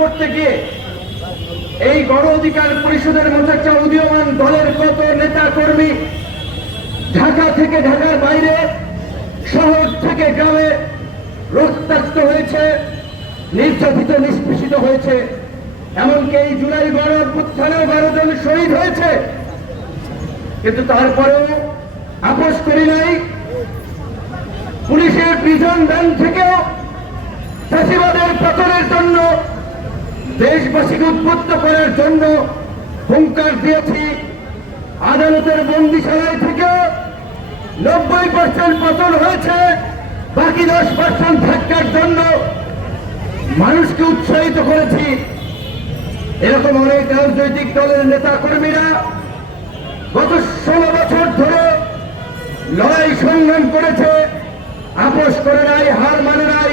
করতে গিয়ে এই গণ অধিকার পরিষদের মতো একটা উদীয়মান দলের কত নেতা কর্মী ঢাকা থেকে ঢাকার বাইরে, শহর থেকে গ্রামে রক্তাক্ত হয়েছে, নির্যাতিত, নিষ্পেষিত হয়েছে, এমনকি এই জুলাই গণ অভ্যুত্থানেও বারো জন শহীদ হয়েছে। কিন্তু তারপরেও আপোষ করি নাই। পুলিশের প্রিজন ব্যান থেকেও চাষিবাদের পতনের জন্য দেশবাসীকে উদ্বুদ্ধ করার জন্য হুঙ্কার দিয়েছি। আদালতের বন্দিশালায় থেকে নব্বই পার্সেন্ট পতন হয়েছে। বাকি দশ পার্সেন্ট ধাক্কার জন্য মানুষকে উৎসাহিত করেছি। এরকম অনেক রাজনৈতিক দলের নেতা কর্মীরা গত ষোলো বছর ধরে লড়াই সংগ্রাম করেছে। আপোষ করে নাই, হার মানে নাই।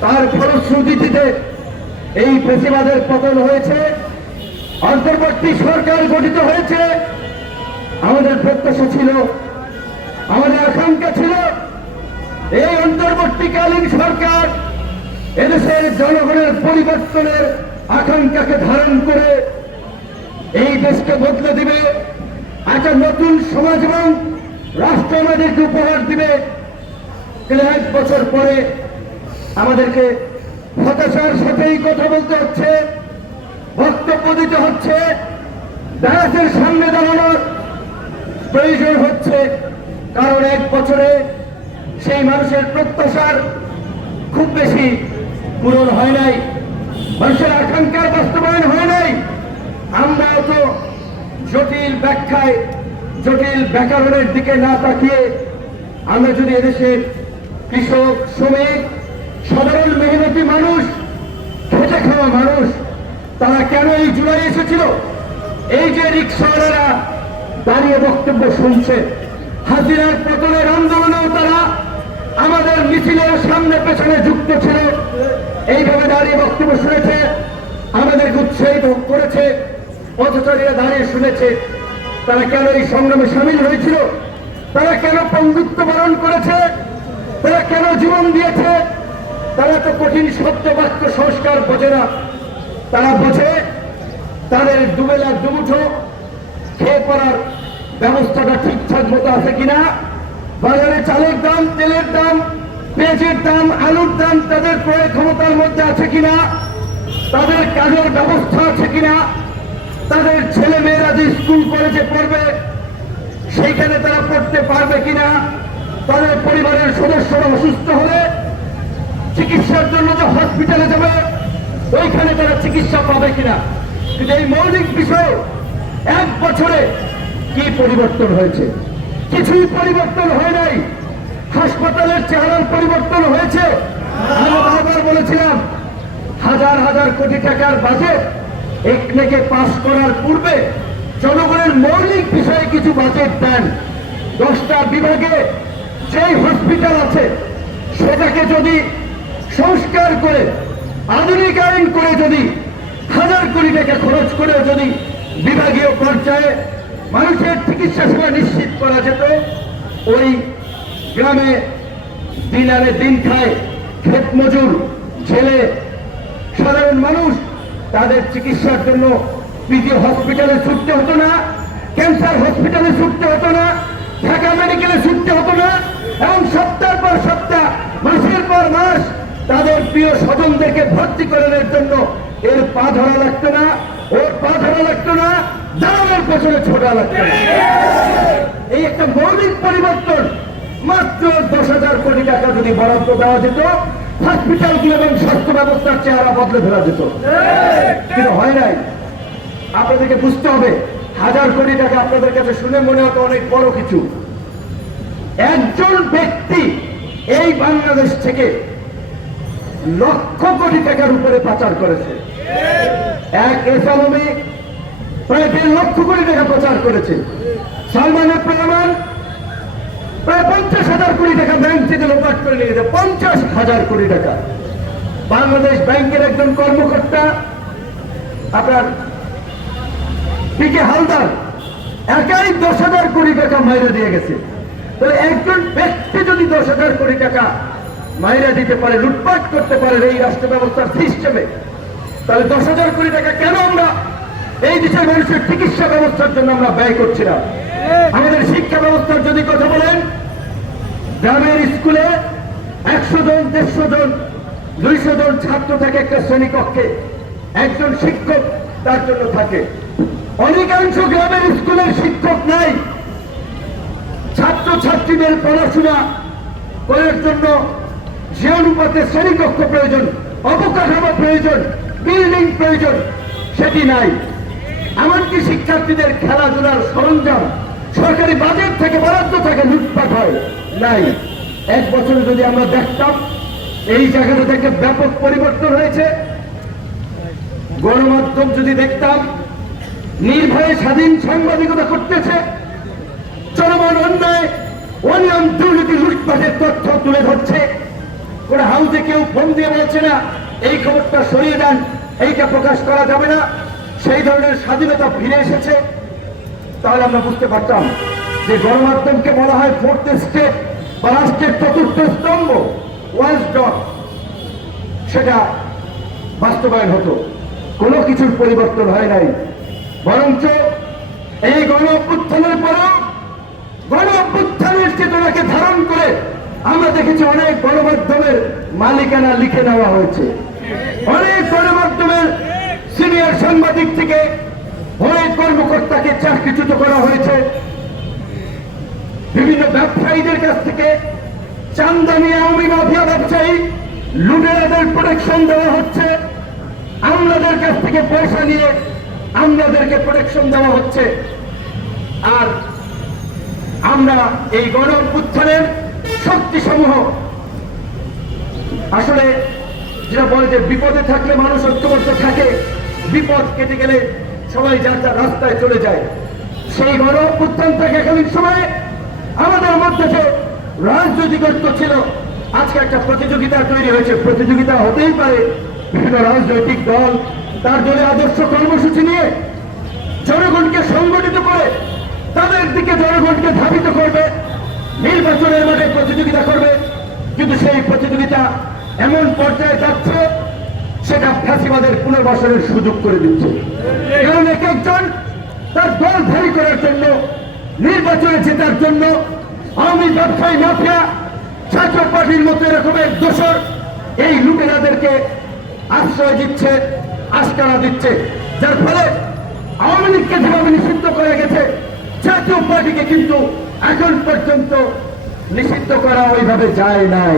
তার ফলশ্রুতিতে এই ফেসিবাদের পতন হয়েছে, অন্তর্বর্তী সরকার গঠিত হয়েছে। আমাদের প্রত্যাশা ছিল, আমাদের আকাঙ্ক্ষা ছিল, এই অন্তর্বর্তীকালীন সরকার এদেশের জনগণের পরিবর্তনের আকাঙ্ক্ষাকে ধারণ করে এই দেশকে বদলে দিবে, একটা নতুন সমাজ এবং রাষ্ট্র আমাদেরকে উপহার দিবে। এক বছর পরে আমাদেরকে হতাশার সাথেই কথা বলতে হচ্ছে, বক্তব্য দিতে হচ্ছে দায়াতের সামনে দাঁড়ানোর প্রয়োজন হচ্ছে, কারণ এক বছরে সেই মানুষের প্রত্যাশার খুব বেশি পূরণ হয় নাই। মানুষের আকাঙ্ক্ষার বাস্তবায়ন হয় নাই। আমরাও তো জটিল ব্যাখ্যায়, জটিল ব্যাকরণের দিকে না তাকিয়ে আমরা যদি এদেশের কৃষক, শ্রমিক, সাধারণ মেহনতি মানুষ খেটে খাওয়া মানুষ তারা কেন এই জুলাই এসেছিল? এই যে রিক্সাওয়ালারা দাঁড়িয়ে বক্তব্য শুনছে, হাজিরার পতনের আন্দোলনেও তারা আমাদের মিছিলের সামনে পেছনে যুক্ত ছিল। এইভাবে দাঁড়িয়ে বক্তব্য শুনেছে, আমাদেরকে উৎসাহিত করেছে পথচারীরা দাঁড়িয়ে শুনেছে, তারা কেন এই সংগ্রামে সামিল হয়েছিল? তারা কেন পঙ্গুত্ব বরণ করেছে? তারা কেন জীবন দিয়েছে? তারা তো কঠিন শব্দ বাক্য সংস্কার বোঝে না। তারা বোঝে তাদের দুবেলা দুমুঠো খেয়ে পড়ার ব্যবস্থাটা ঠিকঠাক মতো আছে কিনা? বাজারে চালের দাম, তেলের দাম, পেঁয়াজের দাম, আলুর দাম তাদের ক্রয় ক্ষমতার মধ্যে আছে কিনা? তাদের কাজের ব্যবস্থা আছে কিনা? তাদের ছেলে মেয়েরা যে স্কুল, কলেজে পড়বে, সেইখানে তারা পড়তে পারবে কিনা? তাদের পরিবারের সদস্যরা অসুস্থ হলে চিকিৎসার জন্য যে হসপিটালে যাবে ওইখানে তারা চিকিৎসা পাবে কিনা? কিন্তু এই মৌলিক বিষয়ে এক বছরে কি পরিবর্তন হয়েছে? কিছুই পরিবর্তন হয় নাই। হাসপাতালের চেহারার পরিবর্তন হয়েছে। বলেছিলাম, হাজার হাজার কোটি টাকার বাজেট একনেকে পাস করার পূর্বে জনগণের মৌলিক বিষয়ে কিছু বাজেট দেন। দশটা বিভাগে যেই হসপিটাল আছে, সেটাকে যদি সংস্কার করে আধুনিকায়ন করে যদি, হাজার কোটি টাকা খরচ করেও যদি বিভাগীয় পর্যায়ে মানুষের চিকিৎসা সেবা নিশ্চিত করা যেত, ওই গ্রামে দিন আনে দিন খায়, ক্ষেত মজুর, ছেলে, সাধারণ মানুষ, তাদের চিকিৎসার জন্য পিজি হসপিটালে ছুটতে হতো না ক্যান্সার হসপিটালে ছুটতে হতো না, ঢাকা মেডিকেলে ছুটতে হতো না, এবং সপ্তাহ পর সপ্তাহ, মাসের পর মাস প্রিয় স্বজনদেরকে ভর্তি করানোর জন্য এর পা ধরা লাগতো না, ওর পা ধরা লাগতো না, দাঁড়ানোর পেছনে ছোটা লাগতো না। এই একটা মৌলিক পরিবর্তন, মাত্র দশ হাজার কোটি টাকা যদি বরাদ্দ দেওয়া যেত হসপিটালগুলো এবং স্বাস্থ্য ব্যবস্থার চেহারা বদলে ফেলা যেত। কিন্তু হয় নাই। আপনাদেরকে বুঝতে হবে, হাজার কোটি টাকা আপনাদের কাছে শুনে মনে হতো অনেক বড় কিছু। একজন ব্যক্তি এই বাংলাদেশ থেকে লক্ষ কোটি টাকার উপরে পাচার করেছে। এক এসালমে প্রায় দেড় লক্ষ কোটি টাকা পাচার করেছে। সালমানের প্রমাণ, প্রায় পঞ্চাশ হাজার কোটি টাকা ব্যাংক থেকে লোপাট করে নিয়ে গেছে, পঞ্চাশ হাজার কোটি টাকা। বাংলাদেশ ব্যাংকের একজন কর্মকর্তা, আপনার পিকে হালদার, একাই দশ হাজার কোটি টাকা মাইরা দিয়ে গেছে। তাহলে একজন ব্যক্তি যদি দশ হাজার কোটি টাকা মাইরা দিতে পারে, লুটপাট করতে পারে এই রাষ্ট্র ব্যবস্থার সিস্টেমে। তাহলে দশ হাজার কোটি টাকা কেন আমরা এই দেশের মানুষের চিকিৎসা ব্যবস্থার জন্য আমরা ব্যয় করছি না? আমাদের শিক্ষা ব্যবস্থার যদি কথা বলেন, গ্রামের স্কুলে একশো জন, দেড়শো জন, দুইশো জন ছাত্র থাকে একটা শ্রেণীকক্ষে। একজন শিক্ষক তার জন্য থাকে। অধিকাংশ গ্রামের স্কুলের শিক্ষক নাই। ছাত্র ছাত্রীদের পড়াশোনা করার জন্য যে অনুপাতে শ্রেণীকক্ষ প্রয়োজন, অবকাঠামো প্রয়োজন, বিল্ডিং প্রয়োজন, সেটি নাই। এমনকি শিক্ষার্থীদের খেলাধুলার সরঞ্জাম সরকারি বাজেট থেকে বরাদ্দ থেকে, লুটপাট হয়, নাই। এক বছরে যদি আমরা দেখতাম, এই জায়গাটা থেকে ব্যাপক পরিবর্তন হয়েছে। গণমাধ্যম যদি দেখতাম, নির্ভয়ে স্বাধীন সাংবাদিকতা করতেছে, চলমান অন্যায়, অনিয়ম, দুর্নীতি, লুটপাটের তথ্য তুলে ধরছে। কোন হাউসে কেউ ফোন দিয়ে বলছে না, এই খবরটা সরিয়ে দেন, এইটা প্রকাশ করা যাবে না। সেই ধরনের স্বাধীনতা ফিরে এসেছে। তাহলে আমরা বুঝতে পারতাম যে গণমাধ্যমকে বলা হয় ফোর্থ স্টেপ বা রাষ্ট্রের চতুর্থ স্তম্ভ ওয়াজ ডট সেটা বাস্তবায়ন হতো। কোনো কিছুর পরিবর্তন হয় নাই। বরঞ্চ এই গণ অভ্যুত্থানের পরেও গণ অভ্যুত্থানের চেতনাকে ধারণ করে আমরা দেখেছি অনেক গণমাধ্যমের মালিকানা লিখে নেওয়া হয়েছে। অনেক গণমাধ্যমের সিনিয়র সাংবাদিক থেকে অনেক কর্মকর্তাকে চাকরিচ্যুত করা হয়েছে। বিভিন্ন ব্যবসায়ীদের কাছ থেকে চান্দানি আওয়ামী মাফিয়া ব্যবসায়ী লুটেরাদের প্রোটেকশন দেওয়া হচ্ছে। আমলাদের কাছ থেকে পয়সা নিয়ে আমলাদেরকে প্রোটেকশন দেওয়া হচ্ছে। আর আমরা এই গণ উত্থানের শক্তি সমূহ আসলে যেটা বলে যে বিপদে থাকলে মানুষ ঐক্যবদ্ধ থাকে, বিপদ কেটে গেলে সবাই যার যার রাস্তায় চলে যায়। সেই গণ উত্থান থাকাকালীন সময়ে। আমাদের মধ্যে যে রাজনৈতিকত্ব ছিল, আজকে একটা প্রতিযোগিতা তৈরি হয়েছে। প্রতিযোগিতা হতেই পারে বিভিন্ন রাজনৈতিক দল, তার জন্য আদর্শ কর্মসূচি নিয়ে জনগণকে সংগঠিত করে তাদের দিকে জনগণকে ধাবিত করবে। নির্বাচনের মাঠে প্রতিযোগিতা করবে, কিন্তু সেই প্রতিযোগিতা এমন পর্যায়ে যাচ্ছে, সেটা ফ্যাসিবাদের পুনর্বাসনের সুযোগ করে দিচ্ছে। কারণ এক একজন তার দল ধারী করার জন্য, নির্বাচনে জেতার জন্য আওয়ামী ব্যবসায়ী মাফিয়া ছাত্র পার্টির মতো এরকমের দোষর, এই লুটেরাদেরকে আশ্রয় দিচ্ছে আস্কারা দিচ্ছে। যার ফলে আওয়ামী লীগকে যেভাবে নিষিদ্ধ করে গেছে, জাতীয় পার্টিকে কিন্তু এখন পর্যন্ত নিষিদ্ধ করা ওইভাবে যায় নাই।